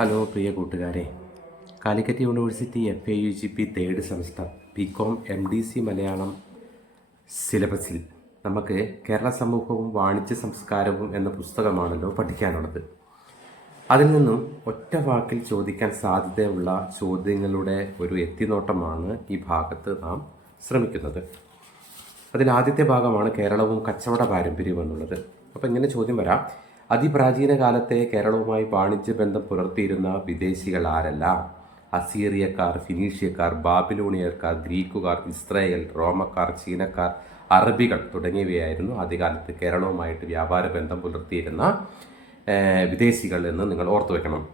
Hello പ്രിയ കൂട്ടുകാരെ. Calicut university F A U G P third semester B com M D C Malayalam സിലബസിൽ നമുക്ക് കേരള സമൂഹവും വാണിജ്യ സംസ്കാരവും എന്ന പുസ്തകമാണല്ലോ പഠിക്കാനുള്ളത്. അതിൽ നിന്നും ഒറ്റ വാക്കിൽ ചോദിക്കാൻ സാധ്യതയുള്ള ചോദ്യങ്ങളുടെ ഒരു എത്തിനോട്ടമാണ് ഈ ഭാഗത്ത് നാം ശ്രമിക്കുന്നത്. അതിൽ ആദ്യത്തെ ഭാഗമാണ് കേരളവും കച്ചവട പാരമ്പര്യവും എന്നുള്ളത്. അപ്പോൾ ഇങ്ങനെ ചോദ്യം വരാം. അതിപ്രാചീന കാലത്തെ കേരളവുമായി വാണിജ്യ ബന്ധം പുലർത്തിയിരുന്ന വിദേശികൾ ആരല്ല? അസീറിയക്കാർ ഫിനീഷ്യക്കാർ ബാബിലോണിയർക്കാർ ഗ്രീക്കുകാർ ഇസ്രായേൽ റോമക്കാർ ചീനക്കാർ അറബികൾ തുടങ്ങിയവയായിരുന്നു ആദ്യകാലത്ത് കേരളവുമായിട്ട് വ്യാപാര ബന്ധം പുലർത്തിയിരുന്ന വിദേശികൾ എന്ന് നിങ്ങൾ ഓർത്തു വെക്കണം.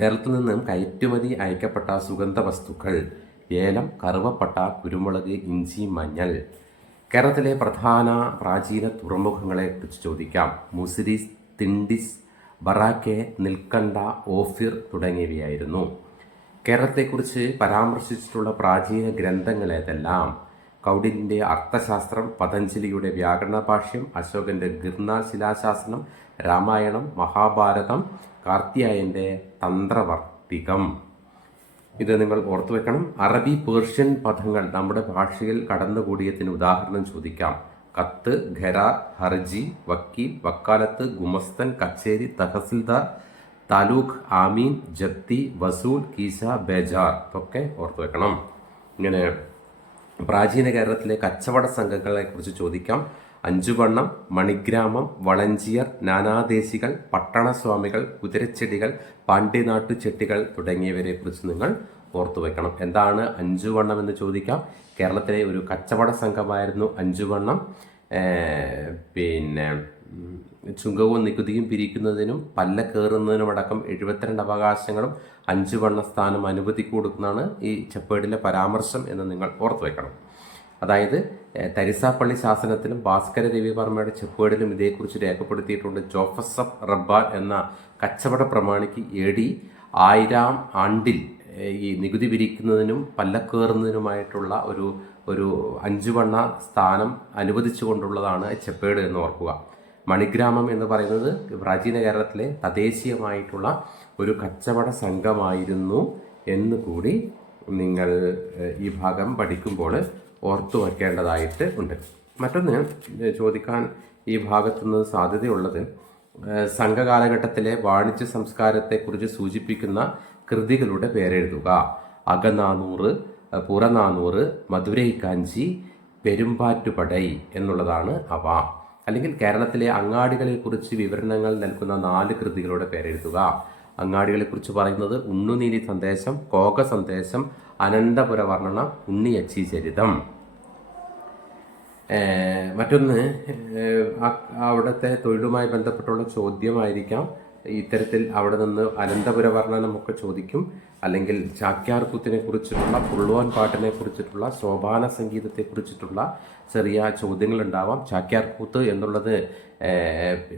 കേരളത്തിൽ നിന്നും കയറ്റുമതി അയക്കപ്പെട്ട സുഗന്ധ വസ്തുക്കൾ ഏലം കറുവപ്പട്ട കുരുമുളക് ഇഞ്ചി മഞ്ഞൾ. കേരളത്തിലെ പ്രധാന പ്രാചീന തുറമുഖങ്ങളെക്കുറിച്ച് ചോദിക്കാം. മുസിരിസ് തിണ്ടിസ് ബറാക്കെ നിൽക്കണ്ട ഓഫിർ തുടങ്ങിയവയായിരുന്നു. കേരളത്തെക്കുറിച്ച് പരാമർശിച്ചിട്ടുള്ള പ്രാചീന ഗ്രന്ഥങ്ങൾ ഏതെല്ലാം? അർത്ഥശാസ്ത്രം പതഞ്ജലിയുടെ വ്യാകരണ ഭാഷ്യം അശോകന്റെ ഗിർനാശിലാശാസനം രാമായണം മഹാഭാരതം കാർത്തിയായന്റെ തന്ത്രവർത്തികം. ഇത് നിങ്ങൾ ഓർത്തു വെക്കണം അറബി പേർഷ്യൻ പദങ്ങൾ നമ്മുടെ ഭാഷയിൽ കടന്നുകൂടിയതിന് ഉദാഹരണം ചോദിക്കാം. കത്ത് ഖരാർ ഹർജി വക്കീൽ വക്കാലത്ത് ഗുമസ്തൻ കച്ചേരി തഹസിൽദാർ താലൂക്ക് ആമീൻ ജത്തി വസൂൽ കീശ ബേജാർ ഇതൊക്കെ ഓർത്തു വെക്കണം. ഇങ്ങനെ പ്രാചീന കേരളത്തിലെ കച്ചവട സംഘങ്ങളെക്കുറിച്ച് ചോദിക്കാം. അഞ്ചുവണ്ണം മണിഗ്രാമം വളഞ്ചിയർ നാനാദേശികൾ പട്ടണസ്വാമികൾ കുതിരച്ചെടികൾ പാണ്ഡ്യനാട്ടു ചെട്ടികൾ തുടങ്ങിയവരെ കുറിച്ച് നിങ്ങൾ ഓർത്തു വെക്കണം. എന്താണ് അഞ്ചുവണ്ണം എന്ന് ചോദിക്കാം. കേരളത്തിലെ ഒരു കച്ചവട സംഘമായിരുന്നു അഞ്ചുവണ്ണം. പിന്നെ ചുങ്കവും നികുതിയും പിരിക്കുന്നതിനും പല്ല കയറുന്നതിനുമടക്കം എഴുപത്തിരണ്ട് അവകാശങ്ങളും അഞ്ചു വണ്ണ സ്ഥാനം അനുവദിക്കു കൊടുക്കുന്നതാണ് ഈ ചെപ്പേടിലെ പരാമർശം എന്ന് നിങ്ങൾ ഓർത്തു വെക്കണം. അതായത് തരിസാപ്പള്ളി ശാസനത്തിലും ഭാസ്കര രവിവർമ്മയുടെ ചെപ്പേടിലും ഇതേക്കുറിച്ച് രേഖപ്പെടുത്തിയിട്ടുണ്ട്. ജോഫസഫ് റബ്ബാൻ എന്ന കച്ചവട പ്രമാണിക്ക് എ ഡി ആയിരം ആണ്ടിൽ ഈ നികുതി പിരിക്കുന്നതിനും പല്ലക്കേറുന്നതിനുമായിട്ടുള്ള ഒരു ഒരു അഞ്ചു വണ്ണ സ്ഥാനം അനുവദിച്ചുകൊണ്ടുള്ളതാണ് ചെപ്പേട് എന്ന് ഓർക്കുക. മണിഗ്രാമം എന്ന് പറയുന്നത് പ്രാചീന കേരളത്തിലെ തദ്ദേശീയമായിട്ടുള്ള ഒരു കച്ചവട സംഘമായിരുന്നു എന്ന് കൂടി നിങ്ങൾ ഈ ഭാഗം പഠിക്കുമ്പോൾ ഓർത്തു വയ്ക്കേണ്ടതായിട്ട് ഉണ്ട്. മറ്റൊന്ന് ചോദിക്കാൻ ഈ ഭാഗത്തുനിന്ന് സാധ്യതയുള്ളത് സംഘകാലഘട്ടത്തിലെ വാണിജ്യ സംസ്കാരത്തെക്കുറിച്ച് സൂചിപ്പിക്കുന്ന കൃതികളുടെ പേരെഴുതുക അകനാനൂറ് പുറനാനൂറ് മധുരൈ കാഞ്ചി പെരുമ്പാറ്റുപടൈ എന്നുള്ളതാണ് അവ. അല്ലെങ്കിൽ കേരളത്തിലെ അങ്ങാടികളെക്കുറിച്ച് വിവരണങ്ങൾ നൽകുന്ന നാല് കൃതികളുടെ പേരെഴുതുക അങ്ങാടികളെക്കുറിച്ച് പറയുന്നത് ഉണ്ണുനീലി സന്ദേശം കോക സന്ദേശം അനന്തപുര വർണന ഉണ്ണിയച്ചി ചരിതം. മറ്റൊന്ന് അവിടുത്തെ തൊഴിലുമായി ബന്ധപ്പെട്ടുള്ള ചോദ്യമായിരിക്കാം. ഇത്തരത്തിൽ അവിടെ നിന്ന് അനന്തപുര വർണനമൊക്കെ ചോദിക്കും. അല്ലെങ്കിൽ ചാക്യാർ കുത്തിനെ കുറിച്ചിട്ടുള്ള പുള്ളുവാൻ പാട്ടിനെ കുറിച്ചിട്ടുള്ള സോപാന സംഗീതത്തെ കുറിച്ചിട്ടുള്ള ചെറിയ ചോദ്യങ്ങൾ ഉണ്ടാവാം ചാക്യാർ കൂത്ത് എന്നുള്ളത്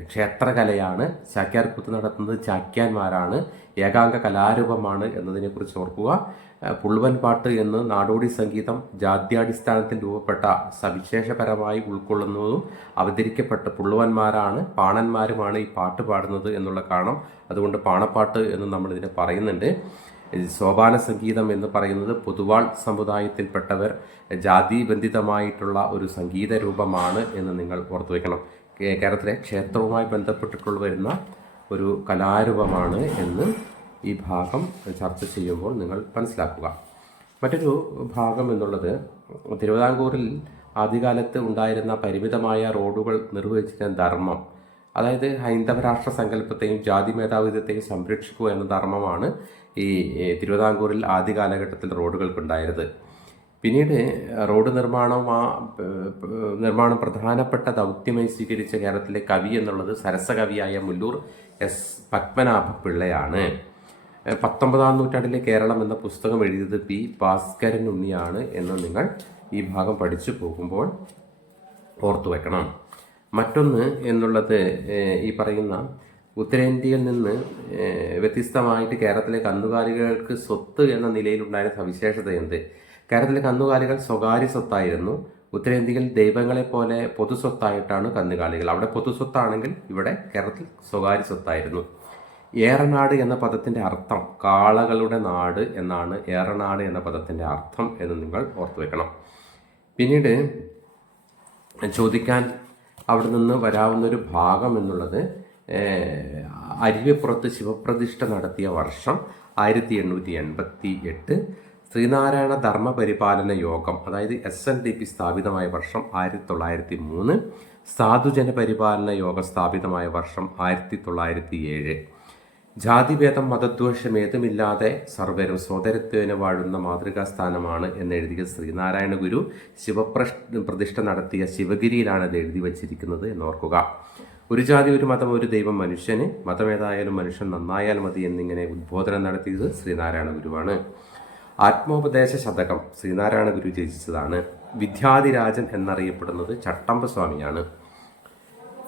ക്ഷേത്രകലയാണ്. ചാക്യാർ കൂത്ത് നടത്തുന്നത് ചാക്യാന്മാരാണ്. ഏകാംഗ കലാരൂപമാണ് എന്നതിനെക്കുറിച്ച് ഓർക്കുക. പുള്ളുവൻ പാട്ട് എന്ന് നാടോടി സംഗീതം ജാത്യാടിസ്ഥാനത്തിൽ രൂപപ്പെട്ട സവിശേഷപരമായി ഉൾക്കൊള്ളുന്നതും അവതരിക്കപ്പെട്ട പുള്ളുവന്മാരാണ് പാണന്മാരുമാണ് ഈ പാട്ട് പാടുന്നത് എന്നുള്ള കാരണം അതുകൊണ്ട് പാണപ്പാട്ട് എന്ന് നമ്മൾ ഇതിനെ പറയുന്നുണ്ട്. സോപാന സംഗീതം എന്ന് പറയുന്നത് പൊതുവാൾ സമുദായത്തിൽപ്പെട്ടവർ ജാതിബന്ധിതമായിട്ടുള്ള ഒരു സംഗീത രൂപമാണ് എന്ന് നിങ്ങൾ ഓർത്തു വയ്ക്കണം കേരളത്തിലെ ക്ഷേത്രവുമായി ബന്ധപ്പെട്ടിട്ടുള്ള വരുന്ന ഒരു കലാരൂപമാണ് എന്ന് ഈ ഭാഗം ചർച്ച ചെയ്യുമ്പോൾ നിങ്ങൾ മനസ്സിലാക്കുക. മറ്റൊരു ഭാഗം എന്നുള്ളത് തിരുവിതാംകൂറിൽ ആദ്യകാലത്ത് ഉണ്ടായിരുന്ന പരിമിതമായ റോഡുകൾ നിർവഹിച്ചിരുന്ന ധർമ്മം. അതായത് ഹൈന്ദവ രാഷ്ട്ര സങ്കല്പത്തെയും ജാതി മേധാവിത്വത്തെയും സംരക്ഷിക്കുക എന്ന ധർമ്മമാണ് ഈ തിരുവിതാംകൂറിൽ ആദ്യ കാലഘട്ടത്തിൽ റോഡുകൾക്കുണ്ടായത് പിന്നീട് റോഡ് നിർമ്മാണം ആ നിർമ്മാണം പ്രധാനപ്പെട്ട ദൗത്യമായി സ്വീകരിച്ച കേരളത്തിലെ കവി എന്നുള്ളത് സരസകവിയായ മുല്ലൂർ എസ് പത്മനാഭ പിള്ളയാണ് പത്തൊമ്പതാം നൂറ്റാണ്ടിലെ കേരളം എന്ന പുസ്തകം എഴുതിയത് പി ഭാസ്കരൻ ഉണ്ണിയാണ് എന്ന് നിങ്ങൾ ഈ ഭാഗം പഠിച്ചു പോകുമ്പോൾ ഓർത്തു വെക്കണം. മറ്റൊന്ന് എന്നുള്ളത് ഈ പറയുന്ന ഉത്തരേന്ത്യയിൽ നിന്ന് വ്യത്യസ്തമായിട്ട് കേരളത്തിലെ കന്നുകാലികൾക്ക് സ്വത്ത് എന്ന നിലയിലുണ്ടായ സവിശേഷത എന്ത്? കേരളത്തിലെ കന്നുകാലികൾ സ്വകാര്യ സ്വത്തായിരുന്നു. ഉത്തരേന്ത്യയിൽ ദൈവങ്ങളെ പോലെ പൊതു സ്വത്തായിട്ടാണ് കന്നുകാലികൾ. അവിടെ പൊതു സ്വത്താണെങ്കിൽ ഇവിടെ കേരളത്തിൽ സ്വകാര്യ സ്വത്തായിരുന്നു. ഏറനാട് എന്ന പദത്തിന്റെ അർത്ഥം കാളകളുടെ നാട് എന്നാണ് ഏറനാട് എന്ന പദത്തിന്റെ അർത്ഥം എന്ന് നിങ്ങൾ ഓർത്തു വെക്കണം. പിന്നീട് ചോദിക്കാൻ അവിടെ നിന്ന് വരാവുന്നൊരു ഭാഗം എന്നുള്ളത് അരുവിപ്പുറത്ത് ശിവപ്രതിഷ്ഠ നടത്തിയ വർഷം ആയിരത്തി എണ്ണൂറ്റി എൺപത്തി എട്ട് ശ്രീനാരായണ ധർമ്മ പരിപാലന യോഗം അതായത് എസ് എൻ ഡി പി സ്ഥാപിതമായ വർഷം ആയിരത്തി തൊള്ളായിരത്തി മൂന്ന് സാധുജന പരിപാലന യോഗം സ്ഥാപിതമായ വർഷം ആയിരത്തി തൊള്ളായിരത്തി ഏഴ് ജാതിഭേദം മതദ്വേഷം ഏതുമില്ലാതെ സർവരും സ്വതരത്വേന വാഴുന്ന മാതൃകാ സ്ഥാനമാണ് എന്നെഴുതിയ ശ്രീനാരായണ ഗുരു ശിവപ്രഷ് പ്രതിഷ്ഠ നടത്തിയ ശിവഗിരിയിലാണ് ഇത് എഴുതി വച്ചിരിക്കുന്നത് എന്നോർക്കുക. ഒരു ജാതി ഒരു മതം ഒരു ദൈവം മനുഷ്യന് മതമേതായാലും മനുഷ്യൻ നന്നായാൽ മതി എന്നിങ്ങനെ ഉദ്ബോധനം നടത്തിയത് ശ്രീനാരായണ ഗുരുവാണ്. ആത്മോപദേശ ശതകം ശ്രീനാരായണ ഗുരു രചിച്ചതാണ്. വിദ്യാധിരാജൻ എന്നറിയപ്പെടുന്നത് ചട്ടമ്പ സ്വാമിയാണ്.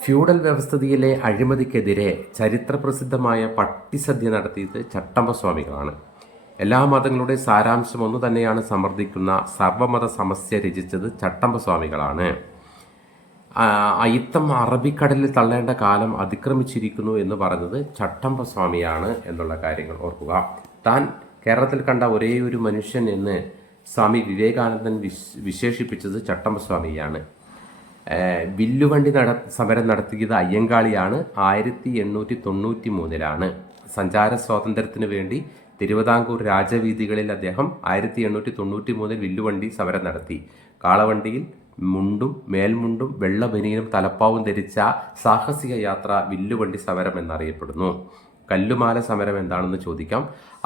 ഫ്യൂഡൽ വ്യവസ്ഥിതിയിലെ അഴിമതിക്കെതിരെ ചരിത്രപ്രസിദ്ധമായ പട്ടിസദ്യ നടത്തിയത് ചട്ടമ്പസ്വാമികളാണ്. എല്ലാ മതങ്ങളുടെ സാരാംശം ഒന്നു തന്നെയാണ് സമർത്ഥിക്കുന്ന സർവമത സമസ്യ രചിച്ചത് ചട്ടമ്പസ്വാമികളാണ്. അയിത്തം അറബിക്കടലിൽ തള്ളേണ്ട കാലം അതിക്രമിച്ചിരിക്കുന്നു എന്ന് പറഞ്ഞത് ചട്ടമ്പസ്വാമിയാണ് എന്നുള്ള കാര്യങ്ങൾ ഓർക്കുക. താൻ കേരളത്തിൽ കണ്ട ഒരേ ഒരു മനുഷ്യൻ എന്ന് സ്വാമി വിവേകാനന്ദൻ വിശേഷിപ്പിച്ചത് ചട്ടമ്പസ്വാമിയാണ്. വില്ലുവണ്ടി നട സമരം നടത്തിയത് അയ്യങ്കാളിയാണ്. ആയിരത്തി എണ്ണൂറ്റി തൊണ്ണൂറ്റി മൂന്നിലാണ് സഞ്ചാര സ്വാതന്ത്ര്യത്തിന് വേണ്ടി തിരുവിതാംകൂർ രാജവീതികളിൽ അദ്ദേഹം ആയിരത്തി എണ്ണൂറ്റി തൊണ്ണൂറ്റി മൂന്നിൽ വില്ലുവണ്ടി സമരം നടത്തി. കാളവണ്ടിയിൽ മുണ്ടും മേൽമുണ്ടും വെള്ളബനിയനും തലപ്പാവും ധരിച്ച സാഹസിക യാത്ര വില്ലുവണ്ടി സമരം എന്നറിയപ്പെടുന്നു. കല്ലുമാല സമരം എന്താണെന്ന് ചോദിക്കാം.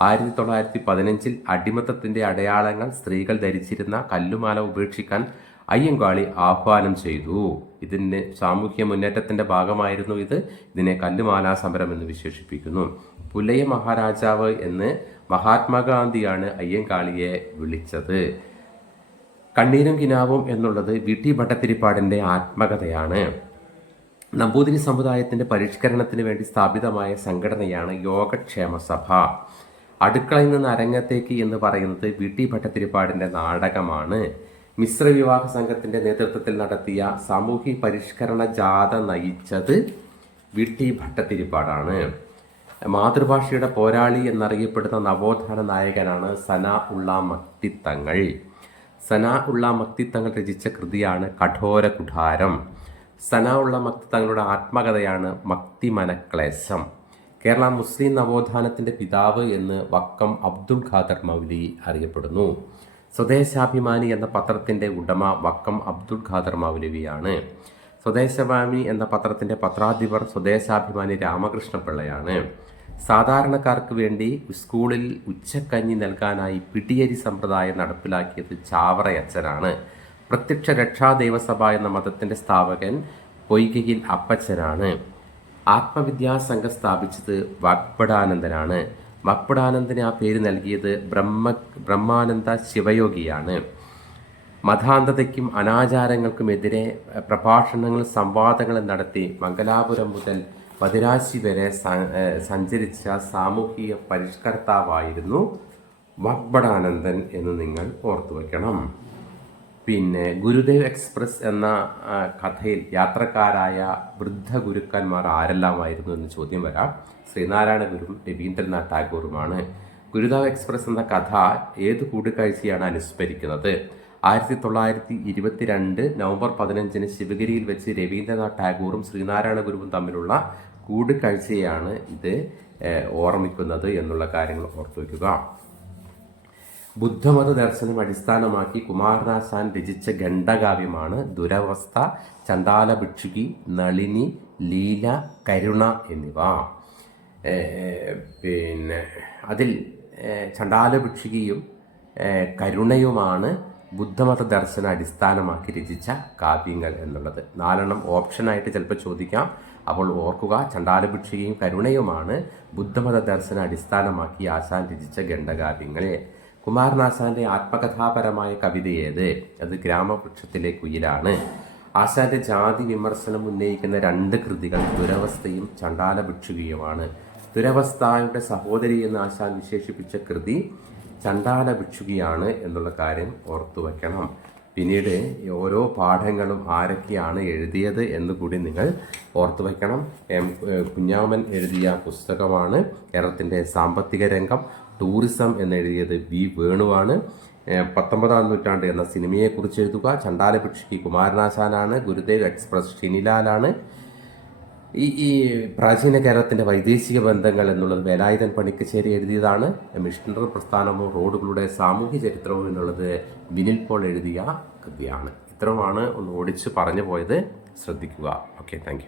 ആയിരത്തി തൊള്ളായിരത്തി പതിനഞ്ചിൽ അടിമത്തത്തിന്റെ അടയാളങ്ങൾ സ്ത്രീകൾ ധരിച്ചിരുന്ന കല്ലുമാല ഉപേക്ഷിക്കാൻ അയ്യങ്കാളി ആഹ്വാനം ചെയ്തു. ഇതിന് സാമൂഹ്യ മുന്നേറ്റത്തിന്റെ ഭാഗമായിരുന്നു ഇത്. ഇതിനെ കല്ലുമാല സമരം എന്ന് വിശേഷിപ്പിക്കുന്നു. പുലയ മഹാരാജാവ് എന്ന് മഹാത്മാഗാന്ധിയാണ് അയ്യങ്കാളിയെ വിളിച്ചത്. കണ്ണീരും കിനാവും എന്നുള്ളത് വി. ടി. ഭട്ടത്തിരിപ്പാടിന്റെ ആത്മകഥയാണ്. നമ്പൂതിരി സമുദായത്തിന്റെ പരിഷ്കരണത്തിന് വേണ്ടി സ്ഥാപിതമായ സംഘടനയാണ് യോഗക്ഷേമ സഭ. അടുക്കളയിൽ നിന്ന് അരങ്ങത്തേക്ക് എന്ന് പറയുന്നത് വി. ടി. ഭട്ടത്തിരിപ്പാടിന്റെ നാടകമാണ്. മിശ്ര വിവാഹ സംഘത്തിന്റെ നേതൃത്വത്തിൽ നടത്തിയ സാമൂഹ്യ പരിഷ്കരണ ജാഥ നയിച്ചത് വി ടി ഭട്ടത്തിരിപ്പാടാണ് മാതൃഭാഷയുടെ പോരാളി എന്നറിയപ്പെടുന്ന നവോത്ഥാന നായകനാണ് സന ഉള്ള മക്തിത്തങ്ങൾ സന ഉള്ള മക്തിത്തങ്ങൾ രചിച്ച കൃതിയാണ് കഠോര കുഠാരം സന ഉള്ള മക്തിത്തങ്ങളുടെ ആത്മകഥയാണ് മക്തി മനക്ലേശം കേരള മുസ്ലിം നവോത്ഥാനത്തിന്റെ പിതാവ് എന്ന് വക്കം അബ്ദുൾ ഖാദർ മൗലി അറിയപ്പെടുന്നു. സ്വദേശാഭിമാനി എന്ന പത്രത്തിന്റെ ഉടമ വക്കം അബ്ദുൾ ഖാദർ മൗലവിയാണ്. സ്വദേശാഭിമാനി എന്ന പത്രത്തിന്റെ പത്രാധിപർ സ്വദേശാഭിമാനി രാമകൃഷ്ണ പിള്ളയാണ് സാധാരണക്കാർക്ക് വേണ്ടി സ്കൂളിൽ ഉച്ചക്കഞ്ഞി നൽകാനായി പിടിയരി സമ്പ്രദായം നടപ്പിലാക്കിയത് ചാവറയച്ചനാണ്. പ്രത്യക്ഷ രക്ഷാ ദേവസഭ എന്ന മതത്തിന്റെ സ്ഥാപകൻ പൊയ്കയിൽ അപ്പച്ചനാണ്. ആത്മവിദ്യാസംഘം സ്ഥാപിച്ചത് വാഗ്ബടാനന്ദനാണ് വാഗ്ബടാനന്ദന് ആ പേര് നൽകിയത് ബ്രഹ്മ ബ്രഹ്മാനന്ദ ശിവയോഗിയാണ്. മതാന്തതയ്ക്കും അനാചാരങ്ങൾക്കുമെതിരെ പ്രഭാഷണങ്ങൾ സംവാദങ്ങൾ നടത്തി മംഗലാപുരം മുതൽ മദുരാശി വരെ സഞ്ചരിച്ച സാമൂഹിക പരിഷ്കർത്താവായിരുന്നു വക്ബടാനന്ദൻ എന്ന് നിങ്ങൾ ഓർത്തു വയ്ക്കണം പിന്നെ ഗുരുദേവ് എക്സ്പ്രസ് എന്ന കഥയിൽ യാത്രക്കാരായ വൃദ്ധ ഗുരുക്കന്മാർ ആരെല്ലാമായിരുന്നു എന്ന് ചോദ്യം വരാം. ശ്രീനാരായണ ഗുരുവും രവീന്ദ്രനാഥ് ടാഗോറുമാണ്. ഗുരുദേവ് എക്സ്പ്രസ് എന്ന കഥ ഏത് കൂടിക്കാഴ്ചയാണ് അനുസ്മരിക്കുന്നത്? ആയിരത്തി തൊള്ളായിരത്തി ഇരുപത്തിരണ്ട് നവംബർ പതിനഞ്ചിന് ശിവഗിരിയിൽ വെച്ച് രവീന്ദ്രനാഥ് ടാഗോറും ശ്രീനാരായണ ഗുരുവും തമ്മിലുള്ള കൂടിക്കാഴ്ചയാണ് ഇത് ഓർമ്മിക്കുന്നത് എന്നുള്ള കാര്യങ്ങൾ ഓർത്തു വയ്ക്കുക ബുദ്ധമത ദർശനം അടിസ്ഥാനമാക്കി കുമാരനാശാൻ രചിച്ച ഖണ്ഡകാവ്യമാണ് ദുരവസ്ഥ ചണ്ടാല ഭിക്ഷുകി നളിനി ലീല കരുണ എന്നിവ. പിന്നെ അതിൽ ചണ്ടാല ഭിക്ഷുകിയും കരുണയുമാണ് ബുദ്ധമത ദർശനം അടിസ്ഥാനമാക്കി രചിച്ച കാവ്യങ്ങൾ എന്നുള്ളത്. നാലെണ്ണം ഓപ്ഷനായിട്ട് ചിലപ്പോൾ ചോദിക്കാം. അപ്പോൾ ഓർക്കുക ചണ്ടാലഭിക്ഷയും കരുണയുമാണ് ബുദ്ധമത ദർശനം അടിസ്ഥാനമാക്കി ആശാൻ രചിച്ച ഖണ്ഡകാവ്യങ്ങൾ കുമാരനാശാന്റെ ആത്മകഥാപരമായ കവിത ഏത്? അത് ഗ്രാമവൃക്ഷത്തിലെ കുയിലാണ് ആശാന്റെ ജാതി വിമർശനം ഉന്നയിക്കുന്ന രണ്ട് കൃതികൾ ദുരവസ്ഥയും ചണ്ടാല ഭിക്ഷുകയുമാണ് ദുരവസ്ഥയുടെ സഹോദരി എന്ന് ആശാൻ വിശേഷിപ്പിച്ച കൃതി ചണ്ടാല ഭിക്ഷുകിയാണ് എന്നുള്ള കാര്യം ഓർത്തു വയ്ക്കണം. പിന്നീട് ഓരോ പാഠങ്ങളും ആരൊക്കെയാണ് എഴുതിയത് എന്ന് കൂടി നിങ്ങൾ ഓർത്തു വയ്ക്കണം. എം കുഞ്ഞാമൻ എഴുതിയ പുസ്തകമാണ് കേരളത്തിന്റെ സാമ്പത്തിക രംഗം. ടൂറിസം എന്നെഴുതിയത് വി വേണുവാണ്. പത്തൊമ്പതാം നൂറ്റാണ്ട് എന്ന സിനിമയെക്കുറിച്ച് എഴുതുക. ചണ്ടാലഭിക്ഷി കുമാരനാശാനാണ് ഗുരുദേവ് എക്സ്പ്രസ് ഷിനിലാലാണ് ഈ ഈ പ്രാചീന കേരളത്തിന്റെ വൈദേശിക ബന്ധങ്ങൾ എന്നുള്ളത് വേലായുധൻ പണിക്കശ്ശേരി എഴുതിയതാണ്. മിഷണറി പ്രസ്ഥാനമോ റോഡുകളുടെ സാമൂഹ്യ ചരിത്രവും എന്നുള്ളത് വിനിൽ പോൾ എഴുതിയ കൃതിയാണ്. ഇത്രയുമാണ് ഒന്ന് ഓടിച്ച് പറഞ്ഞു പോയത്. ശ്രദ്ധിക്കുക. Okay thank